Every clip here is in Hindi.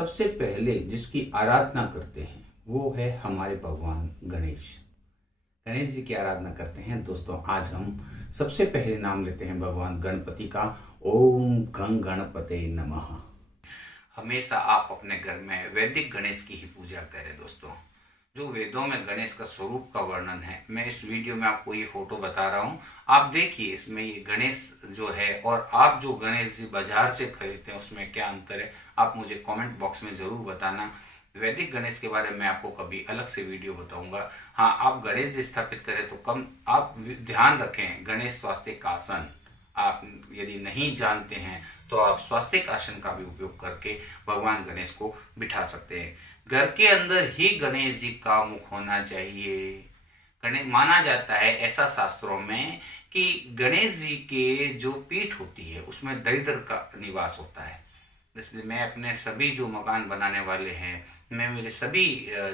सबसे पहले जिसकी आराधना करते हैं वो है हमारे भगवान गणेश। गणेश जी की आराधना करते हैं। दोस्तों आज हम सबसे पहले नाम लेते हैं भगवान गणपति का। ओम गं गणपते नमः। हमेशा आप अपने घर में वैदिक गणेश की ही पूजा करें। दोस्तों जो वेदों में गणेश का स्वरूप का वर्णन है, मैं इस वीडियो में आपको ये फोटो बता रहा हूँ। आप देखिए इसमें ये गणेश जो है और आप जो गणेश जी बाजार से खरीदते हैं उसमें क्या अंतर है, आप मुझे कमेंट बॉक्स में जरूर बताना। वैदिक गणेश के बारे में आपको कभी अलग से वीडियो बताऊंगा। हाँ, आप गणेश जी स्थापित करें तो कम आप ध्यान रखें गणेश स्वास्तिक आसन। आप यदि नहीं जानते हैं तो आप स्वास्तिक आसन का भी उपयोग करके भगवान गणेश को बिठा सकते हैं। घर के अंदर ही गणेश जी का मुख होना चाहिए। गणेश माना जाता है ऐसा शास्त्रों में कि गणेश जी के जो पीठ होती है उसमें दरिद्र का निवास होता है। इसलिए मैं अपने सभी जो मकान बनाने वाले हैं, मैं मेरे सभी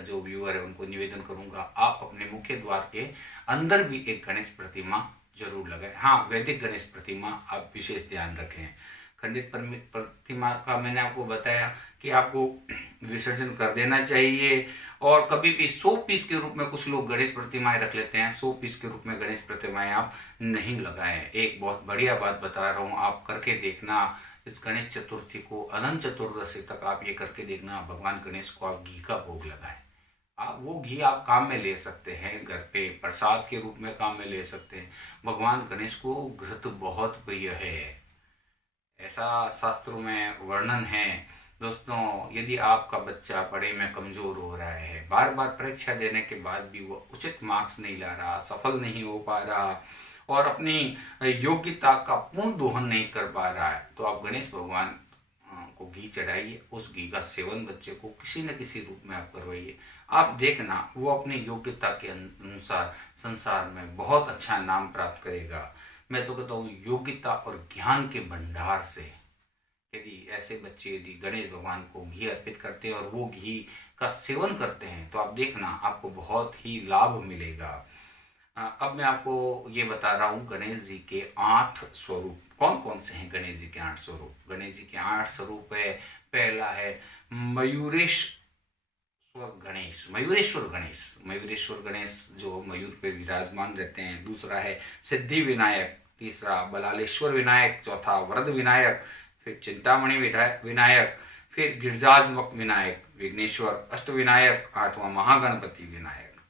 जो व्यूअर है उनको निवेदन करूंगा, आप अपने मुख्य द्वार के अंदर भी एक गणेश प्रतिमा जरूर लगाएं। हाँ, वैदिक गणेश प्रतिमा आप विशेष ध्यान रखें। खंडित प्रतिमा का मैंने आपको बताया कि आपको विसर्जन कर देना चाहिए। और कभी भी 100 पीस के रूप में कुछ लोग गणेश प्रतिमाएं रख लेते हैं, 100 पीस के रूप में गणेश प्रतिमाएं आप नहीं लगाएं। एक बहुत बढ़िया बात बता रहा हूँ, आप करके देखना। इस गणेश चतुर्थी को अनंत चतुर्दशी तक आप ये करके देखना। भगवान गणेश को आप घी का भोग लगाएं। आप वो घी आप काम में ले सकते हैं, घर पे प्रसाद के रूप में काम में ले सकते हैं। भगवान गणेश को घृत बहुत प्रिय है, ऐसा शास्त्रों में वर्णन है। दोस्तों यदि आपका बच्चा पढ़ाई में कमजोर हो रहा है, बार बार परीक्षा देने के बाद भी वो उचित मार्क्स नहीं ला रहा, सफल नहीं हो पा रहा और अपनी योग्यता का पूर्ण दोहन नहीं कर पा रहा है, तो आप गणेश भगवान को घी चढ़ाइए। उस घी का सेवन बच्चे को किसी न किसी रूप में आप करवाइए। आप देखना वो अपनी योग्यता के अनुसार संसार में बहुत अच्छा नाम प्राप्त करेगा। मैं तो कहता हूँ योग्यता और ज्ञान के भंडार से यदि ऐसे बच्चे यदि गणेश भगवान को घी अर्पित करते हैं और वो घी का सेवन करते हैं तो आप देखना आपको बहुत ही लाभ मिलेगा। अब मैं आपको ये बता रहा हूँ गणेश जी के 8 स्वरूप कौन कौन से हैं। गणेश जी के 8 स्वरूप, गणेश जी के 8 स्वरूप है। पहला है गणेश, मयूरेश्वर गणेश। मयूरेश्वर गणेश जो मयूर पे विराजमान रहते हैं। दूसरा है सिद्धि विनायक, तीसरा बलालेश्वर विनायक, चौथा वरद विनायक, फिर चिंतामणि विनायक, फिर गिरजात्मक विनायक विघ्नेश्वर, अष्ट विनायक, आठवां महागणपति विनायक।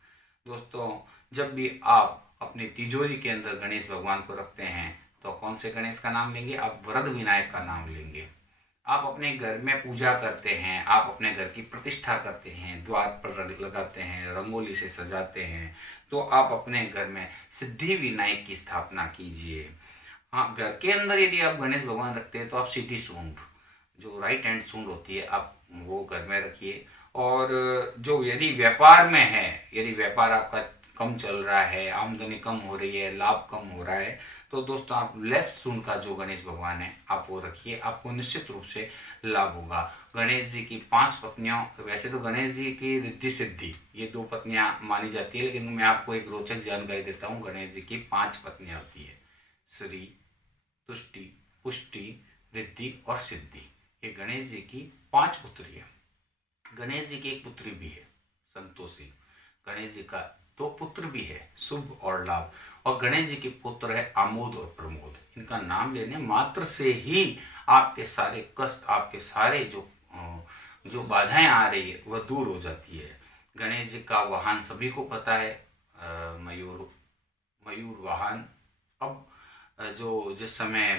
दोस्तों जब भी आप अपनी तिजोरी के अंदर गणेश भगवान को रखते हैं तो कौन से गणेश का नाम लेंगे? आप वरद विनायक का नाम लेंगे। आप अपने घर में पूजा करते हैं, आप अपने घर की प्रतिष्ठा करते हैं, द्वार पर लगाते हैं, रंगोली से सजाते हैं, तो आप अपने घर में सिद्धि विनायक की स्थापना कीजिए। हाँ, घर के अंदर यदि आप गणेश भगवान रखते हैं तो आप सीधी सूंड, जो राइट हैंड सूंड होती है, आप वो घर में रखिए। और जो यदि व्यापार में है, यदि व्यापार आपका कम चल रहा है, आमदनी कम हो रही है, लाभ कम हो रहा है, तो दोस्तों आप लेफ्ट सूंड का जो गणेश भगवान है आप वो रखिए, आपको निश्चित रूप से लाभ होगा। गणेश जी की 5 पत्नियों, वैसे तो गणेश जी की रिद्धि सिद्धि ये 2 पत्नियां मानी जाती है, लेकिन मैं आपको एक रोचक जानकारी देता हूँ। गणेश जी की 5 पत्नियां होती है, श्री, तुष्टि, पुष्टि, रिद्धि और सिद्धि। ये गणेश जी की 5 पुत्री है। गणेश जी की एक पुत्री भी है संतोषी। गणेश जी का 2 पुत्र भी है, शुभ और लाभ। और गणेश जी के पुत्र है आमोद और प्रमोद। इनका नाम लेने मात्र से ही आपके सारे कष्ट, आपके सारे जो बाधाएं आ रही है वह दूर हो जाती है। गणेश जी का वाहन सभी को पता है, मयूर वाहन। अब जो जिस समय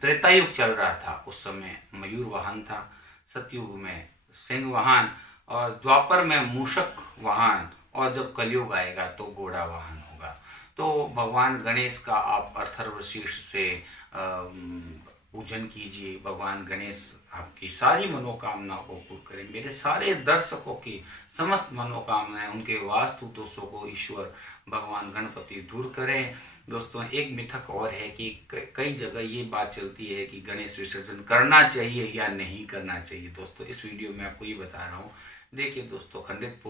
त्रेता युग चल रहा था उस समय मयूर वाहन था, सतयुग में सिंह वाहन और द्वापर में मूषक वाहन, और जब कलयुग आएगा तो घोड़ा वाहन होगा। तो भगवान गणेश का आप अथर्वशीर्ष से पूजन कीजिए। भगवान गणेश आपकी सारी मनोकामना को पूर्ण करें। मेरे सारे दर्शकों की समस्त मनोकामनाएं, उनके वास्तु दोषों को ईश्वर भगवान गणपति दूर करें। दोस्तों एक मिथक और है कि कई जगह ये बात चलती है कि गणेश विसर्जन करना चाहिए या नहीं करना चाहिए। दोस्तों इस वीडियो में आपको ये बता रहा हूँ। देखिए दोस्तों, खंडित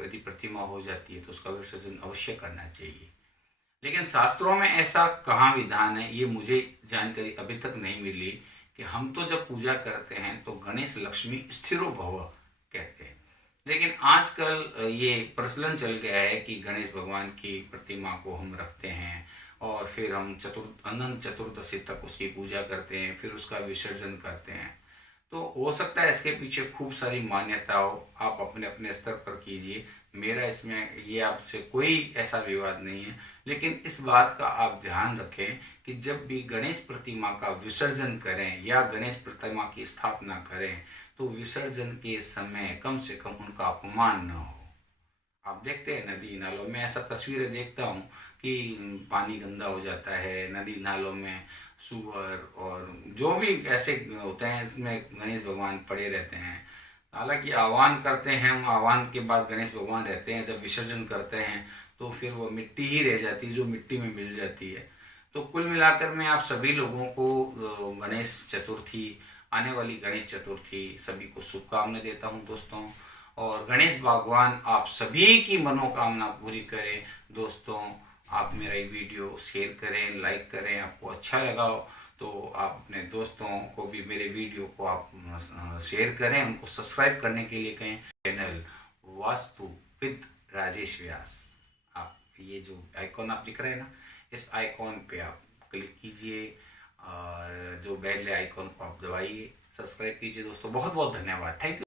यदि प्रतिमा हो जाती है तो उसका विसर्जन अवश्य करना चाहिए, लेकिन शास्त्रों में ऐसा कहाँ विधान है, ये मुझे जानकारी अभी तक नहीं मिली कि हम तो जब पूजा करते हैं तो गणेश लक्ष्मी स्थिरो भव कहते हैं, लेकिन आजकल ये प्रचलन चल गया है कि गणेश भगवान की प्रतिमा को हम रखते हैं और फिर हम अनंत चतुर्दशी तक उसकी पूजा करते हैं, फिर उसका विसर्जन करते हैं। तो हो सकता है इसके पीछे खूब सारी मान्यता हो, आप अपने अपने स्तर पर कीजिए। मेरा इसमें ये आपसे कोई ऐसा विवाद नहीं है, लेकिन इस बात का आप ध्यान रखें कि जब भी गणेश प्रतिमा का विसर्जन करें या गणेश प्रतिमा की स्थापना करें तो विसर्जन के समय कम से कम उनका अपमान न हो। आप देखते हैं नदी नालों में ऐसा तस्वीरें देखता हूँ कि पानी गंदा हो जाता है, नदी नालों में सुअर और जो भी ऐसे होते हैं इसमें गणेश भगवान पड़े रहते हैं। हालांकि आह्वान करते हैं हम, आह्वान के बाद गणेश भगवान रहते हैं, जब विसर्जन करते हैं तो फिर वो मिट्टी ही रह जाती है जो मिट्टी में मिल जाती है। तो कुल मिलाकर मैं आप सभी लोगों को गणेश चतुर्थी, आने वाली गणेश चतुर्थी सभी को शुभकामनाएं देता हूं दोस्तों। और गणेश भगवान आप सभी की मनोकामना पूरी करें दोस्तों। आप मेरा ये वीडियो शेयर करें, लाइक करें, आपको अच्छा लगा हो तो आप अपने दोस्तों को भी मेरे वीडियो को आप शेयर करें, उनको सब्सक्राइब करने के लिए कहें। चैनल वास्तु विद राजेश व्यास, आप ये जो आइकॉन आप दिख रहे हैं ना, इस आइकॉन पे आप क्लिक कीजिए और जो बेल आइकॉन को आप दबाइए, सब्सक्राइब कीजिए दोस्तों। बहुत बहुत धन्यवाद, थैंक यू।